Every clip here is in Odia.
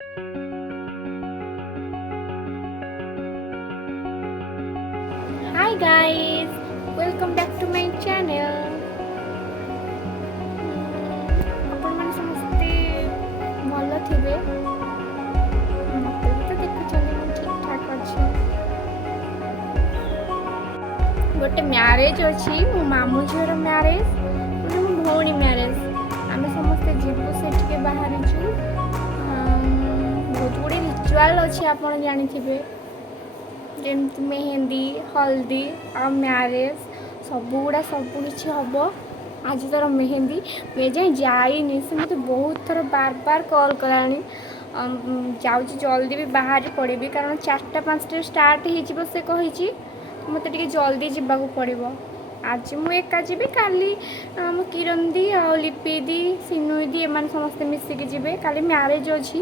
Hi guys, welcome back to my channel. ଆପଣମାନେ ସମସ୍ତେ ଭଲ ଥିବେ। ମୋତେ ବି ତ ଦେଖୁଛନ୍ତି ମୁଁ ଠିକ୍ ଠାକ୍ ଅଛି। ଗୋଟେ ମ୍ୟାରେଜ୍ ଅଛି, ମୋ ମାମୁଁ ଝିଅର ମ୍ୟାରେଜ୍, ମୋ ଭଉଣୀ ମ୍ୟାରେଜ୍। ଆମେ ସମସ୍ତେ ଯିବୁ ସେଠିକି ବାହାରିଛୁ। ବହୁତ ଗୁଡ଼ିଏ ରିଚୁଆଲ୍ ଅଛି ଆପଣ ଜାଣିଥିବେ, ଯେମିତି ମେହେନ୍ଦି, ହଳଦୀ ଆଉ ମ୍ୟାରେଜ୍ ସବୁଗୁଡ଼ା ସବୁ କିଛି ହେବ। ଆଜି ତାର ମେହେନ୍ଦି, ମୁଁ ଏଯାଏଁ ଯାଇନି। ସେ ମୋତେ ବହୁତ ଥର ବାର କଲ୍ କଲାଣି। ଯାଉଛି ଜଲ୍ଦି ବି ବାହାରି ପଡ଼ିବି, କାରଣ 4ଟା 5ଟାରେ ଷ୍ଟାର୍ଟ ହେଇଯିବ ସେ କହିଛି। ମୋତେ ଟିକେ ଜଲ୍ଦି ଯିବାକୁ ପଡ଼ିବ। ଆଜି ମୁଁ ଏକା ଯିବି, କାଲି ମୁଁ କିରଣ ଦି ଆଉ ଲିପି ଦି, ସିନୁଇ ଦି ଏମାନେ ସମସ୍ତେ ମିଶିକି ଯିବେ। କାଲି ମ୍ୟାରେଜ୍ ଅଛି।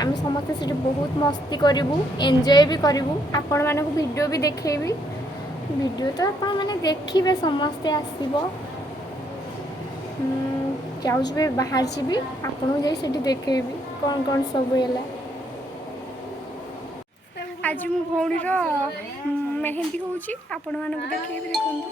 ଆମେ ସମସ୍ତେ ସେଠି ବହୁତ ମସ୍ତି କରିବୁ, ଏନ୍ଜୟ ବି କରିବୁ। ଆପଣମାନଙ୍କୁ ଭିଡ଼ିଓ ବି ଦେଖେଇବି। ଭିଡ଼ିଓ ତ ଆପଣମାନେ ଦେଖିବେ, ସମସ୍ତେ ଆସିବ। ଯାଉଛି ବି ବାହାରିଛି ବି, ଆପଣଙ୍କୁ ଯାଇ ସେଠି ଦେଖେଇବି କ'ଣ କ'ଣ ସବୁ ହେଲା। ଆଜି ମୋ ଭଉଣୀର ମେହେନ୍ଦି ହେଉଛି, ଆପଣମାନଙ୍କୁ ଦେଖେଇବି, ଦେଖନ୍ତୁ।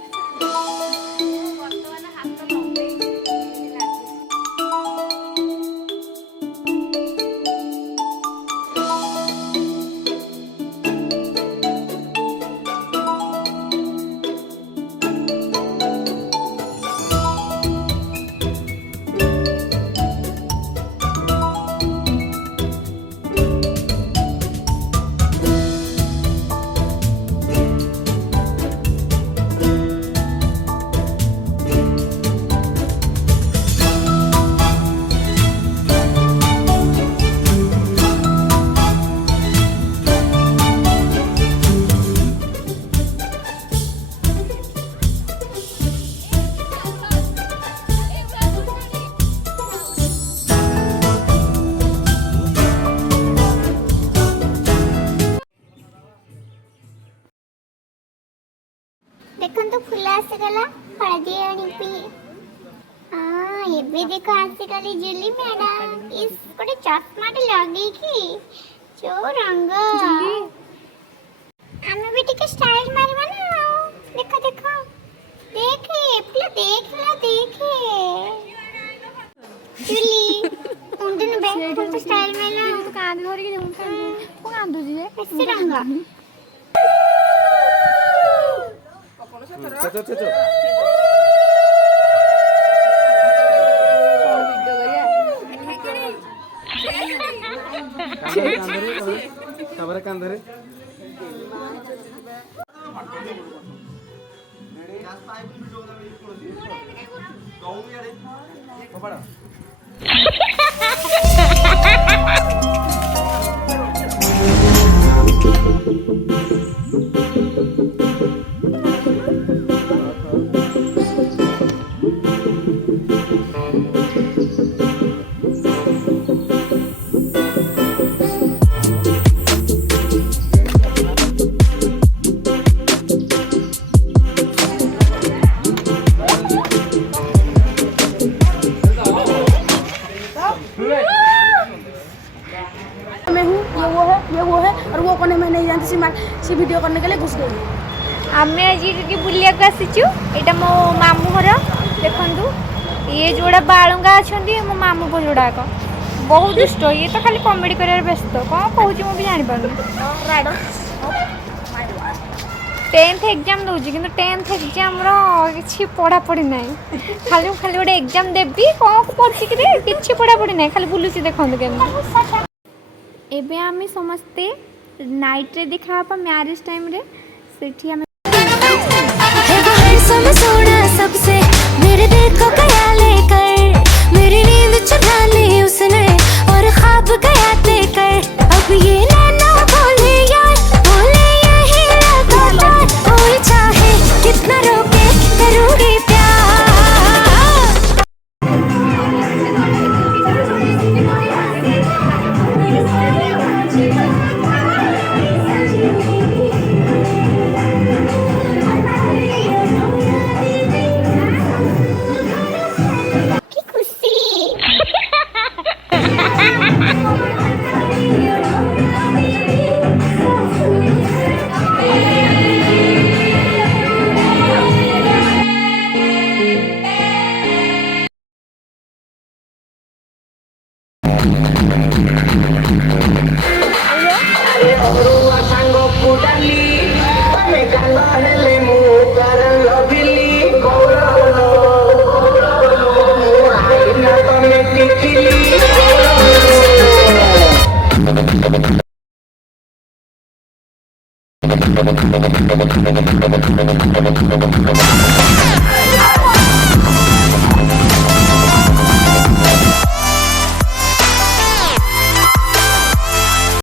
देखो फुल आसीगला हलदी आनिपी एबे देखो आसीगली जूली मैडम इस गोटे चश्मा लगे कि जो रंग आमे भी टिके स्टाइल मारबा ना। देखो देखो देखे पूरा देखला देखे जूली मुंडन बे फुल स्टाइल मारला तो कांद धरि के जम कांदु जे ऐसे रंग कांधरे ये वो है और वो कौन है मैं नहीं जानती। सी वीडियो करने के लिए घुस गई। आमे आज बुलिया आसीचु। यहाँ मो मामू घर देखु, ये जोड़ा बालुंगा अच्छा मो मामू को जोड़ाक बहुत दुष्ट। ये तो खाली कमेडी कर व्यस्त कौन कहूँ मुझे जापर 10th एग्जाम दूसरी कि 10th एग्जाम कि पढ़ापढ़ी ना खाली खाली गोटे एग्जाम देवी कौन पढ़ी कि पढ़ापढ़ी ना खाली बुलूसी देखते केमी। एबे आमे समस्ते नाइट रे देखा मैरिज टाइम रे सेठी आमे सबसे मेरे दिल को गया लेकर मेरी नींद चुरा ली उसने और ख्वाब गया लेकर अब ये नैना बोले यार बोले यही लगातार कोई चाहे कितना रोके करूँगी